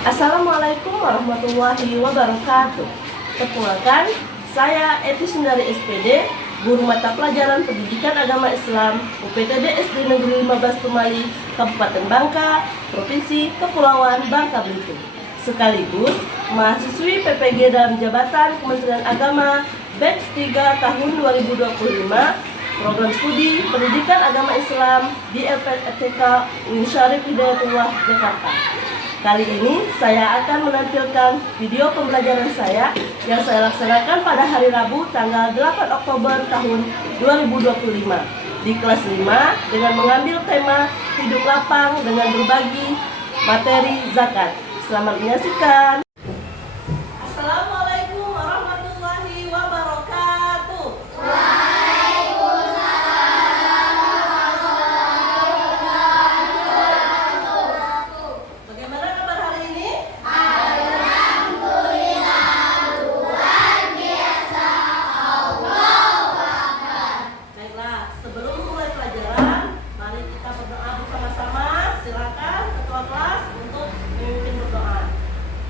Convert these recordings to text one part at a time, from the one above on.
Assalamualaikum warahmatullahi wabarakatuh. Perkenalkan, saya Eti Sundari SPD, Guru Mata Pelajaran Pendidikan Agama Islam UPTD SD Negeri 15 Pemali, Kabupaten Bangka, Provinsi Kepulauan Bangka Belitung. Sekaligus mahasiswi PPG dalam jabatan Kementerian Agama Batch 3 tahun 2025, Program Studi Pendidikan Agama Islam di LPTK UIN Syarif Hidayatullah Jakarta. Kali ini saya akan menampilkan video pembelajaran saya yang saya laksanakan pada hari Rabu tanggal 8 Oktober tahun 2025 di kelas 5 dengan mengambil tema hidup lapang dengan berbagi materi zakat. Selamat menyaksikan. Assalamualaikum warahmatullahi wabarakatuh. Bagaimana kabar hari ini? Baiklah, sebelum mulai pelajaran, mari kita berdoa bersama-sama. Silakan ketua kelas untuk memimpin berdoa.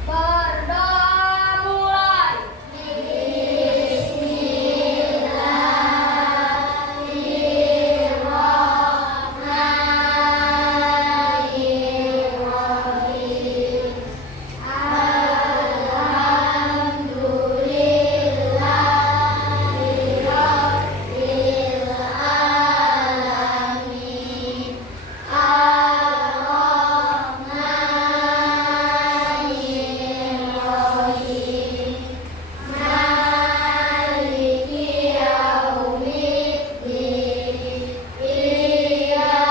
Berdoa mulai. Bismillahirrahmanirrahim. Alhamdulillahirabbil alamin. Ar-Rahmanirrahim. Maliki yaumiddin. Iyyaka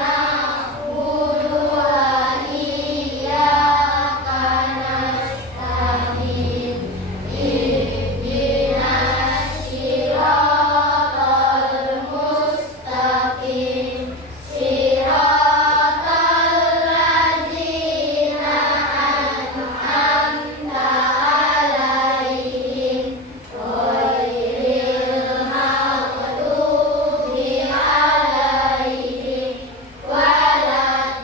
na'budu wa iyyaka nasta'in. Ihdinas siratal mustaqim. Siratal ladzina an'amta 'alaihim ghairil maghdubi 'alaihim waladdallin.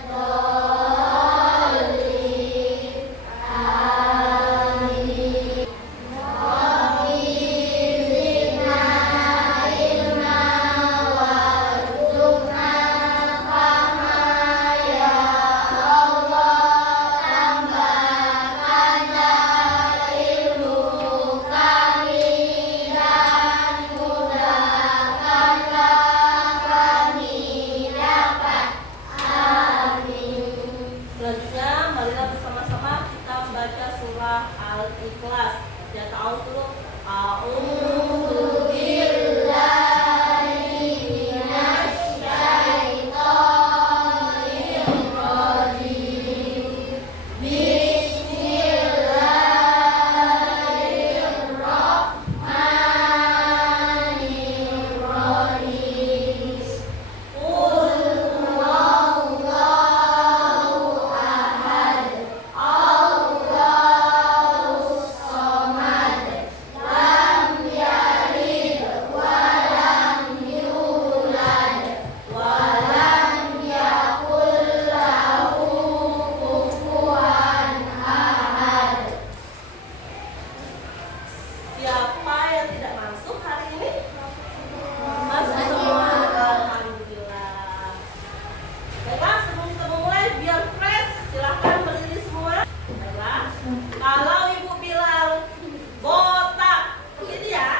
Amin. Rabbi zidna ilma warzuqna fahma ya Allah. Tambahkanlah ilmu kami dan mudahkanlah kami dapat. Amin. Selanjutnya, marilah bersama-sama kita membaca surah Al-Ikhlas. Ya, ta'awudz dulu. A'udzu Billahi minasy syaithanir rajim. Bismillahirrahmanirrahim. Qul huwallahu ahad. Allahus samad. Lam yalid wa lam yulad wa lam yakul lahu kufuwan ahad. Siapa yang tidak masuk hari ini? Masuk semua. Alhamdulillah. Baiklah, sebelum kita mulai, biar fresh, silahkan berdiri semua. Baiklah. Kalau ibu bilang botak, begitu ya.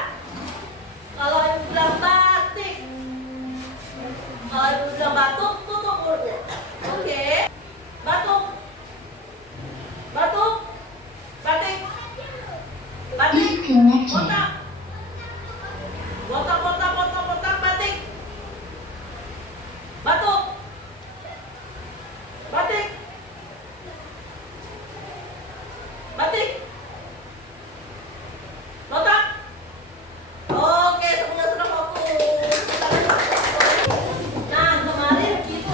Kalau ibu bilang batik, kalau ibu bilang batuk, tutup mulutnya. Oke. Batuk, batuk, batik, batik, botak, botak, botak, botak, botak, batik, batuk, batik, batik, botak. Oke, semuanya sudah fokus. Nah, kemarin kita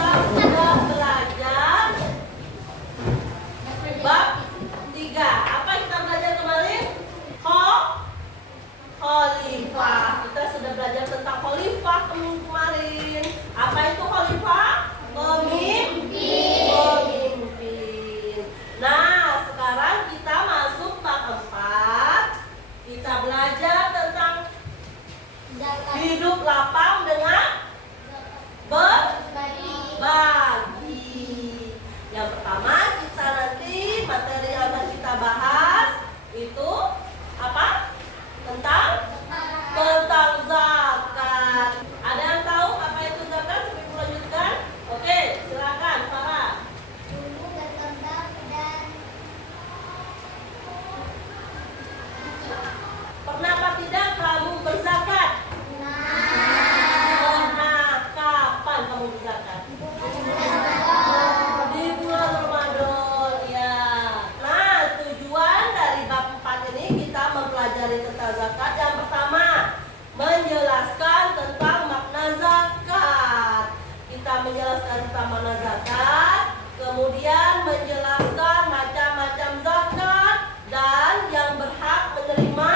menjelaskan tentang mana zakat, kemudian menjelaskan macam-macam zakat dan yang berhak menerima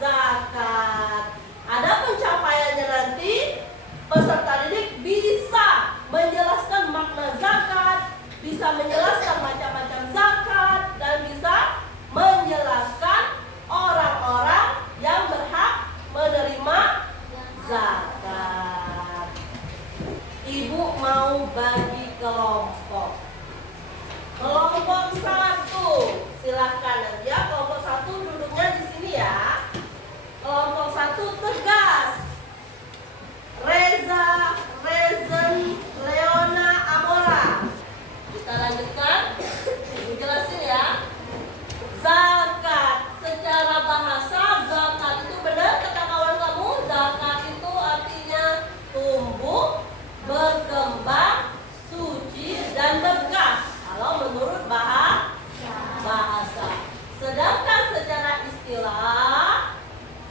zakat. Ada pencapaiannya nanti, peserta didik bisa menjelaskan makna zakat, bisa menjelaskan macam-macam zakat, dan bisa menjelaskan orang-orang yang berhak menerima zakat. Ibu mau bagi kelompok. Kelompok 1, silakan nanti ya. Kelompok 1 duduknya di sini ya. Kelompok 1 tegas. Reza, Rezen, Leona, Amora. Kita lanjutkan. Ibu jelasin ya. Zakat. Secara bahasa zakat itu benar kata kawan kamu? Zakat itu artinya tumbuh, berkembang, suci, dan berkah. Kalau menurut bahasa. Sedangkan secara istilah,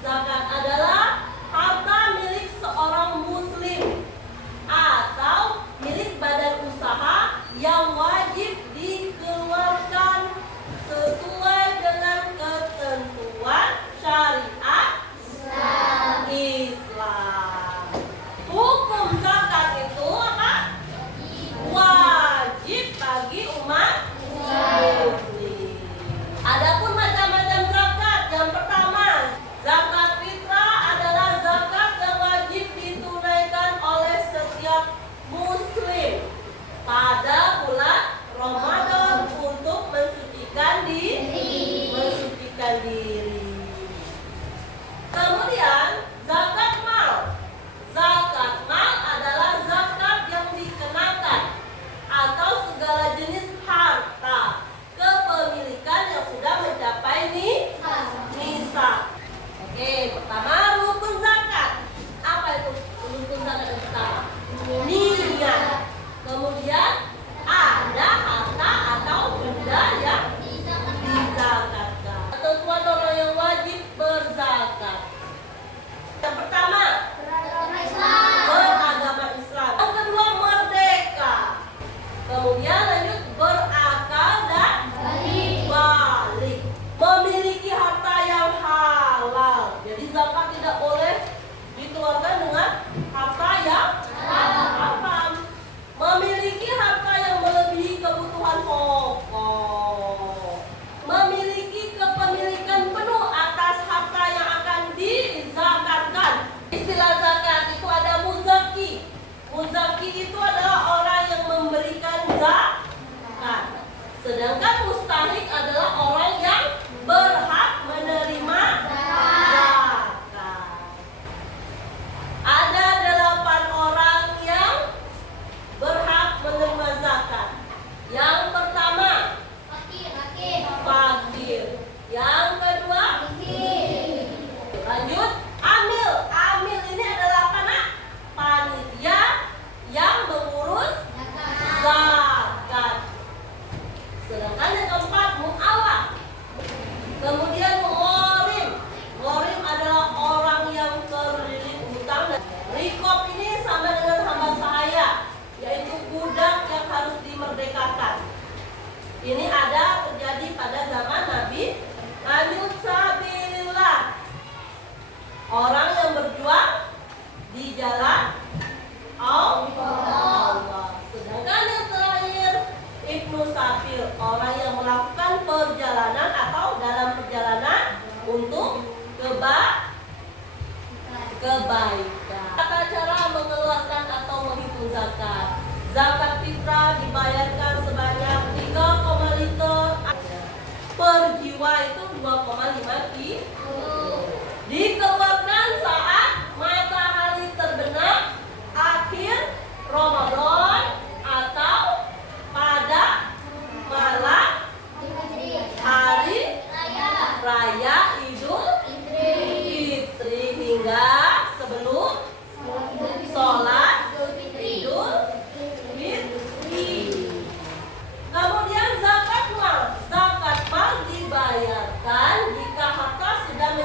zakat adalah harta milik seorang muslim atau milik badan usaha yang wajib dikeluarkan sesuai dengan ketentuan syariat Islam. Hukum zakat itu apa? Wajib bagi umat muslim. Adapun macam-macam zakat, yang pertama, zakat fitrah adalah zakat yang wajib ditunaikan oleh setiap muslim pada bulan Ramadan untuk mensucikan diri. Kemudian zakat mal. Zakat mal adalah zakat yang dikenakan atau segala jenis harta kepemilikan yang sudah mencapai nisab. Oke, pertama rukun zakat. Apa itu rukun zakat yang pertama? Niat. Kemudian ada harta atau benda yang dizakatkan. Ketentuan orang yang wajib berzakat. Yang pertama, beragama Islam. Yang kedua, merdeka. Kemudian lanjut berakal dan balik. Memiliki harta yang halal. Jadi zakat tidak boleh dikeluarkan dengan harta yang haram. Memiliki harta yang melebihi kebutuhan pokok. Memiliki kepemilikan penuh atas harta yang akan dizakatkan. Istilah zakat itu ada muzaki. Muzaki itu adalah orang yang memberikan zakat. Sedangkan mustahik adalah orang yang berhak menerima zakat. Ada 8 orang yang berhak menerima zakat. Yang pertama, fakir. Yang kedua, lanjut, amil. Amil ini adalah apa, nak? Panitia yang mengurus zakat. Sedangkan yang keempat, mu'awak. Kemudian mu'orim. Mu'orim adalah orang yang terlilit hutang. Rikop ini sama dengan hamba sahaya, yaitu budak yang harus dimerdekakan. Ini ada terjadi pada zaman Nabi. Lanjut, sabilillah. Orang yang berjuang di jalan Allah. Sedangkan yang terakhir, ibnu safir, orang yang melakukan perjalanan atau dalam perjalanan untuk kebaikan. Tata cara mengeluarkan atau menghitung zakat. Zakat fitrah dibayarkan sebanyak 3,5 liter per jiwa, itu 2,5 kilo. Dikeluarkan saat matahari terbenam akhir Ramadan atau pada malam hari raya Idul Fitri hingga sebelum sholat Idul Fitri. Kemudian zakat mal. Zakat mal dibayarkan jika harta sudah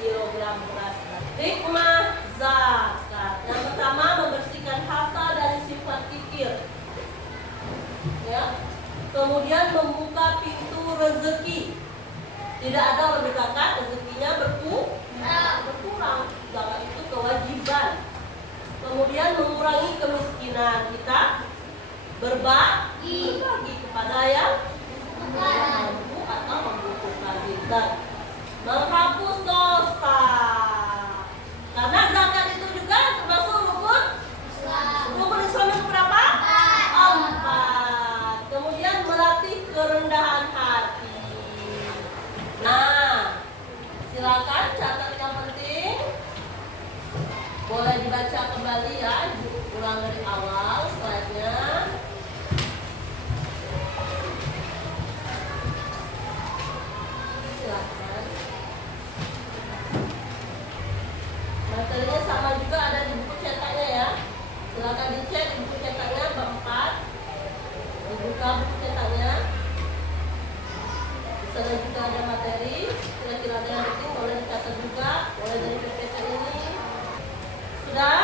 kilogram beras. Hikmah zakat. Yang pertama, membersihkan harta dari sifat kikir. Ya. Kemudian membuka pintu rezeki. Tidak ada orang berzakat, rezekinya berkurang. Zakat itu kewajiban. Kemudian mengurangi kemiskinan. Kita berbagi kepada yang mampu atau membutuhkan kita. Menghapus dosa. Karena zakat itu juga termasuk rukun Islam yang berapa? 4. Kemudian melatih kerendahan hati. Nah, silakan catat yang penting. Boleh dibaca kembali ya, ulang dari awal slide-nya. Silakan. Materinya sama juga ada di buku cetaknya ya. Silakan dicek di buku cetaknya bab 4. Dibuka buku cetaknya. Di sana juga ada materi. Kira-kira ada yang penting boleh dicatat juga. Boleh dari PPT ini. Sudah?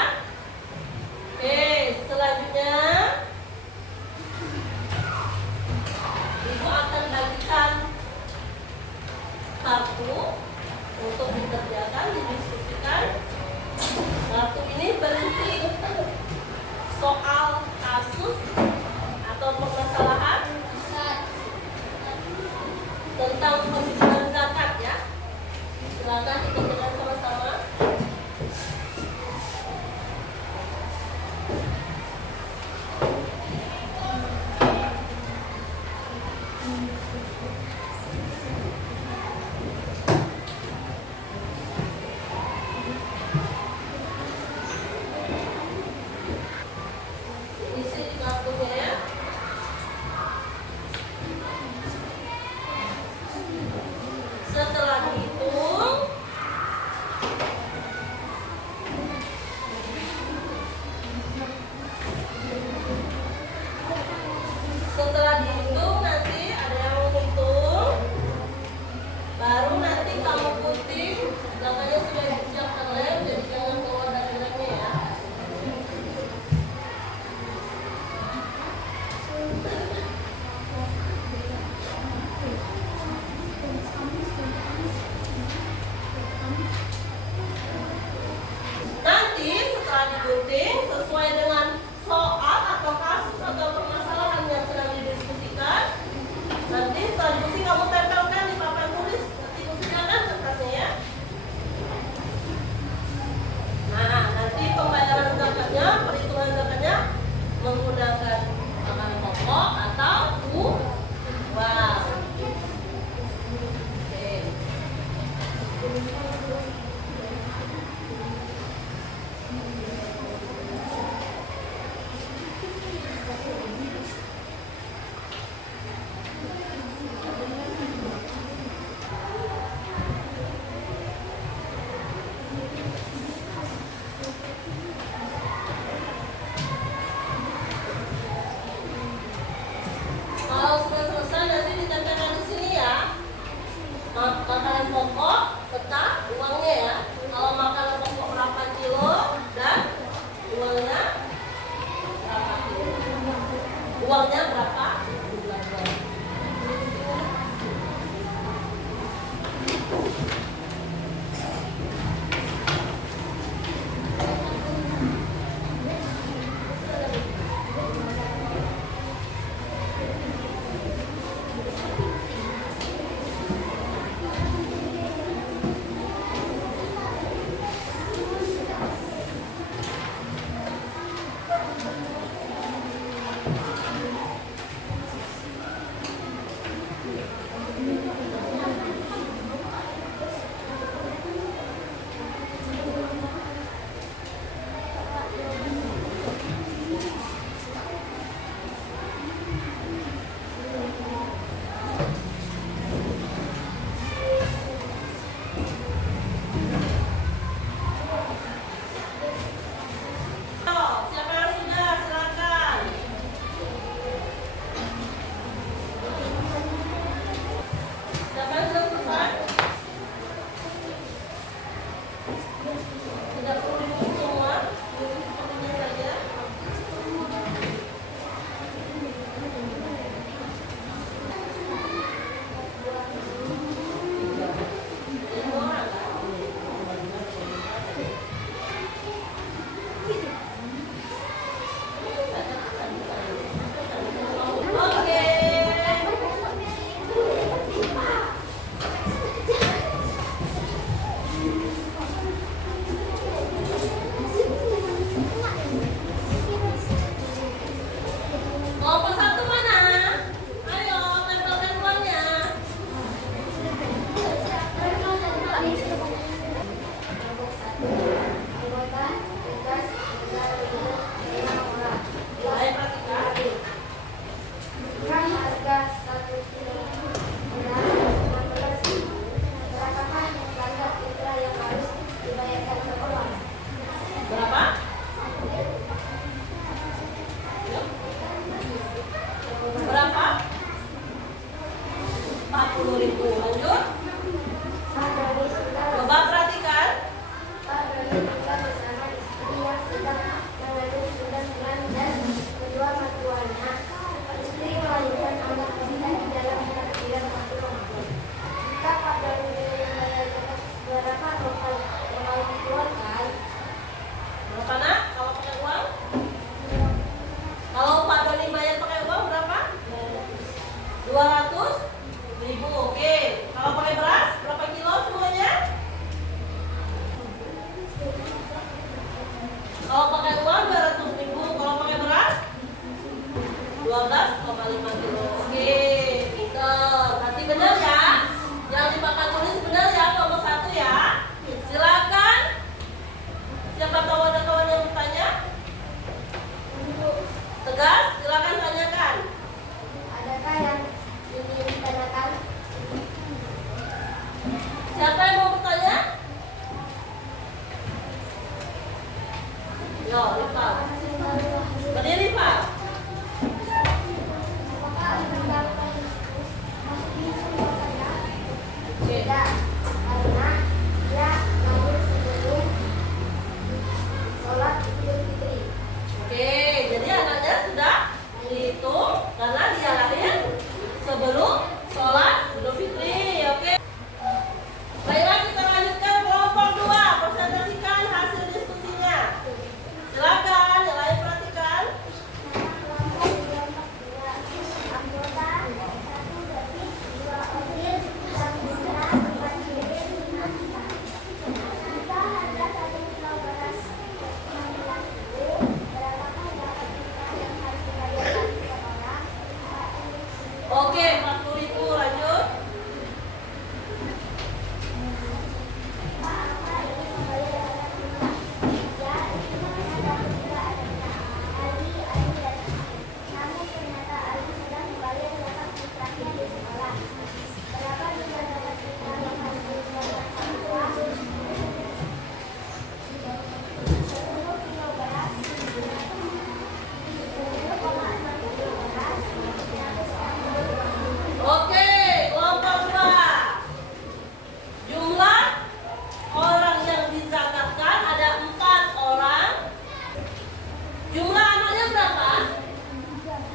Oke, selanjutnya Ibu akan bagikan kartu untuk dikerjakan, didiskusikan. Kartu ini berisi soal kasus atau permasalahan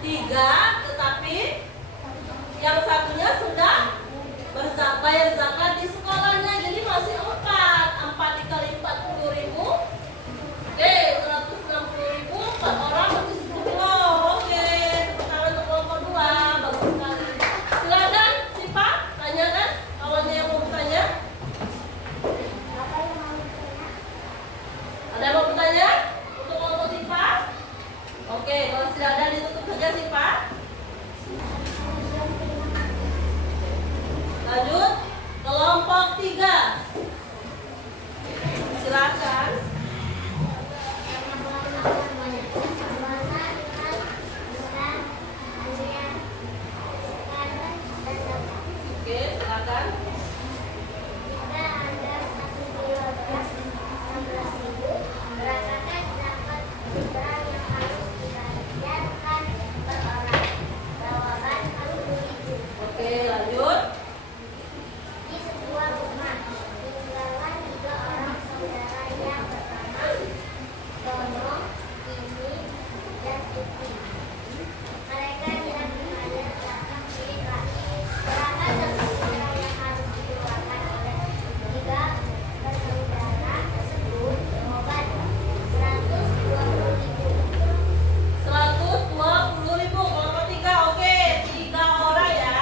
3, tetapi yang satunya sudah bayar zakat di sekolahnya, jadi masih 4 dikali 40.000. Oke, 160.000, 4 orang berarti 10 kilo. Oke, tepuk tangan untuk kelompok 2, bagus sekali. Silakan Sipa, tanyakan kawannya yang mau bertanya. Ada yang mau bertanya untuk kelompok Sipa? Oke, kalau tidak ada ditutup saja Sipa. Lanjut, kelompok 3. Silakan. Oke, silakan. Oke, lanjut. Di sebuah rumah tinggallah 3 orang saudara yang bernama Tono, Ini, dan Tuti. Mereka tidak membayar zakat fitrah. Berapa zakat fitrah yang harus dikeluarkan oleh 3 bersaudara tersebut? Jawaban 120.000. 120.000 kelompok 3. Oke, 3 orang ya.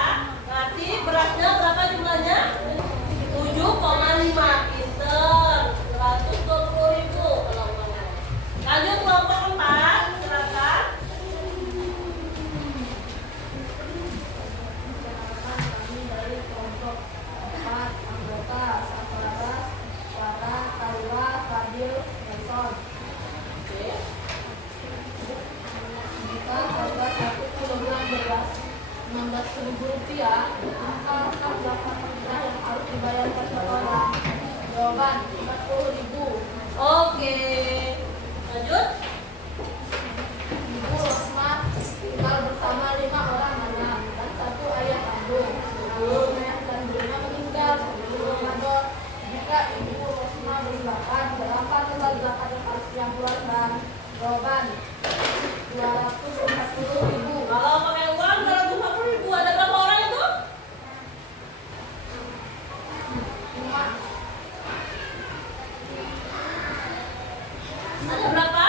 Berarti berasnya berapa jumlahnya? 7,5. Pinter. 120.000 kelompoknya. Lanjut kelompok 4. Silakan. Kami dari kelompok 4 anggota Saparas, Farah, Tawa, Fadil, Nelson. Oke. Jika harga 1 kilogram beras Rp16.000, maka zakat fitrah yang harus dibayarkan per orang. Jawaban 40.000. Oke. Lanjut. Ibu Rosma tinggal bersama 5 orang anak dan 1 ayah kandung. Namun ayah kandungnya meninggal sebelum Ramadan. Jika ibu Rosma berzakat, berapa total zakat yang harus dia keluarkan? Jawaban 240.000. Kalau pakai uang 240.000, ada berapa orang itu? 5. Ada berapa?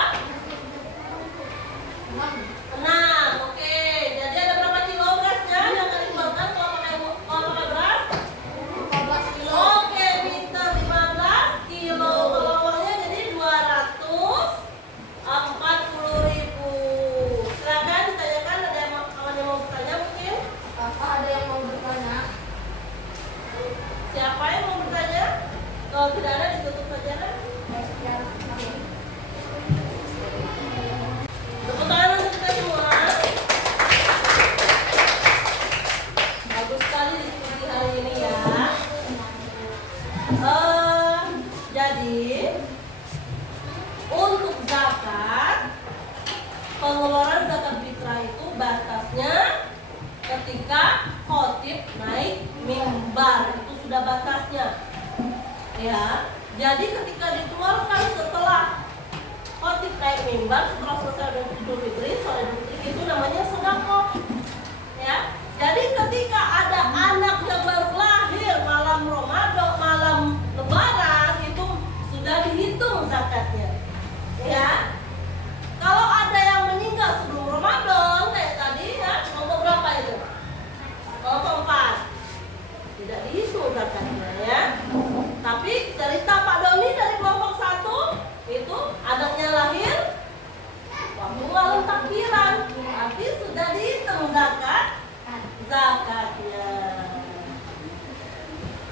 6. 6. Oke. Jadi ada berapa kilo berasnya yang akan dikeluarkan kalau pakai beras? 15 kilo. Oke, pinter. 15 kilo. Kalau uangnya jadi 240.000. Silakan ditanyakan, ada yang mau bertanya mungkin? Apakah ada yang mau bertanya? Siapa yang mau bertanya? Kalau tidak ada ditutup saja kan? Sekian. Tepuk tangan untuk kita semua. Bagus sekali diskusi hari ini ya. Jadi untuk zakat, pengeluaran zakat fitrah itu batasnya ketika khotib naik mimbar, itu sudah batasnya. Ya, jadi ketika dikeluarkan setelah khotib naik mimbar, setelah selesai Idul Fitri, sholat Idul Fitri, itu namanya sedekah. Ya, jadi ketika ada anak yang baru lahir malam Ramadan, malam Lebaran, itu sudah dihitung zakatnya. Ya, kalau ada yang meninggal sebelum Ramadan, kayak tadi ya, kelompok berapa itu? Kelompok 4. Tidak dihitung zakatnya ya. Tapi cerita Pak Doni dari kelompok 1 itu anaknya lahir waktu malam takbiran, tapi sudah dihitung zakatnya.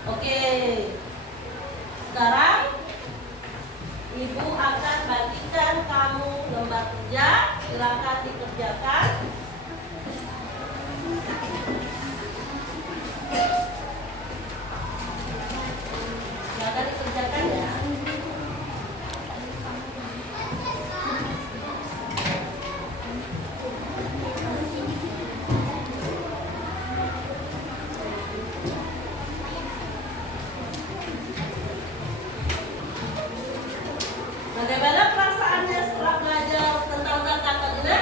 Oke, sekarang Ibu akan bagikan kamu lembar kerja, silakan dikerjakan. Silakan dikerjakan ya. Bagaimana perasaannya setelah belajar tentang zakat tadi?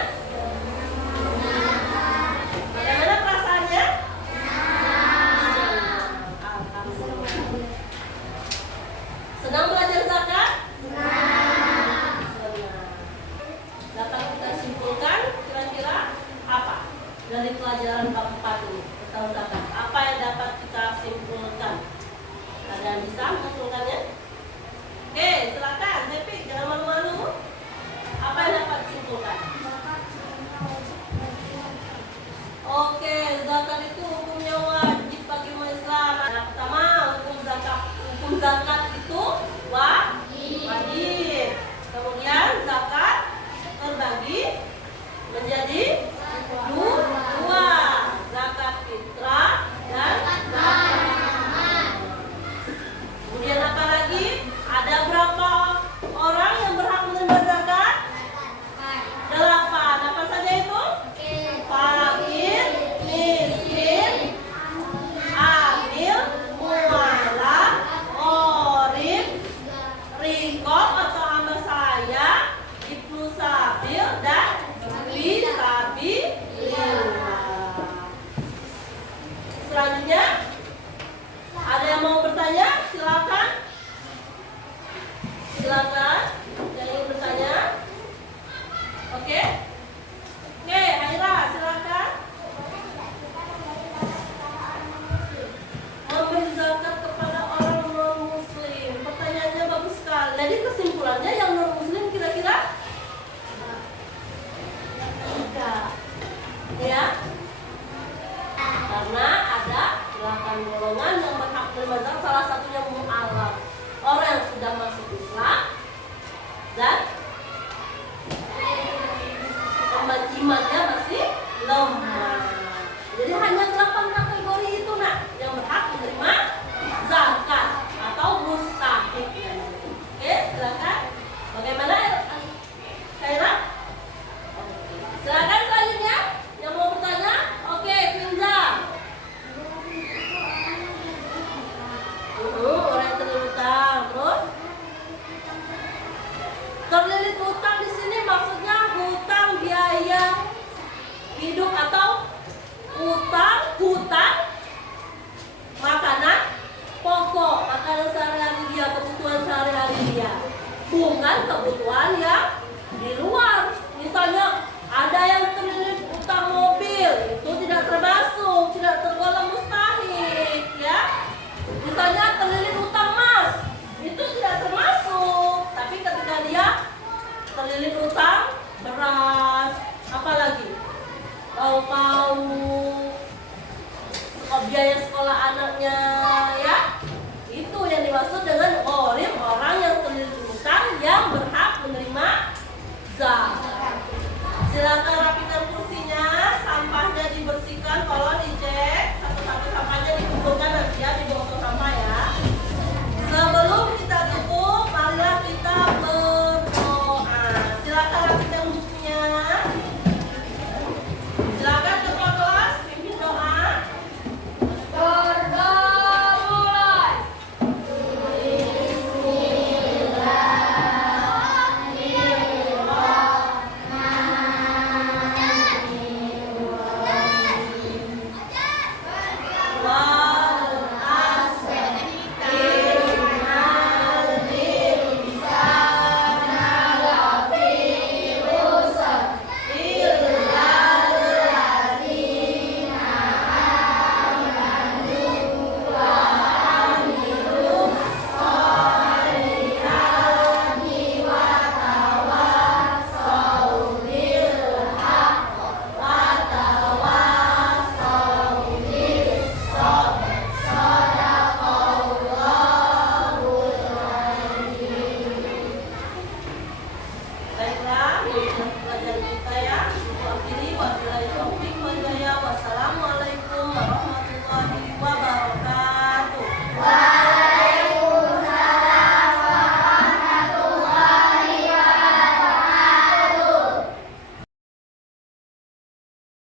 dari pelajaran bab 4 ini tentang zakat. Apa yang dapat kita simpulkan? Ada yang bisa menyimpulkannya? Oke, silakan. Happy, jangan malu-malu. Apa yang dapat disimpulkan? Oke, zakat itu hukumnya wajib bagi umat Islam. Yang pertama, hukum zakat itu wajib. Kemudian zakat terbagi menjadi dua, zakat fitrah dan zakat. Kemudian apa lagi? Ada berapa orang yang berhak menerima zakat? 8. Apa saja itu? Fakir, miskin, amil, mualah, qorib, rikob atau hamba saya, ibnu sabil, dan fisabilillah. Selanjutnya, ada yang mau bertanya? Silakan. Silakan. Yang ingin bertanya? Oke. Oke, Aira, silakan. Memberi zakat kepada orang non muslim. Pertanyaannya bagus sekali. Jadi kesimpulannya yang non muslim kira-kira tidak. Ya. Karena ada 8 golongan yang berhak menerima zakat, salah satunya mu'alaf. Orang yang sudah masuk Islam dan imannya masih lemah. Jadi hanya 8 kategori itu nak yang berhak menerima zakat atau mustahik. Oke, silakan. Bagaimana, Khaira? Silakan selanjutnya yang mau bertanya. Oke, Pinza. Orang yang terlilit utang, terus terlilit utang di sini maksudnya hutang biaya hidup atau hutang makanan pokok, makanan sehari-hari dia, kebutuhan sehari-hari dia, bukan kebutuhan yang di luar. Misalnya ada yang terlilit utang mobil, itu tidak termasuk, tidak tergolong mustahik, ya. Misalnya terlilit utang emas, itu tidak termasuk. Tapi ketika dia terlilit utang beras, apalagi biaya sekolah anaknya, ya, itu yang dimaksud dengan gharib, orang yang terlilit utang yang berhak menerima zakat. Silakan rapikan kursinya, sampahnya dibersihkan, kalau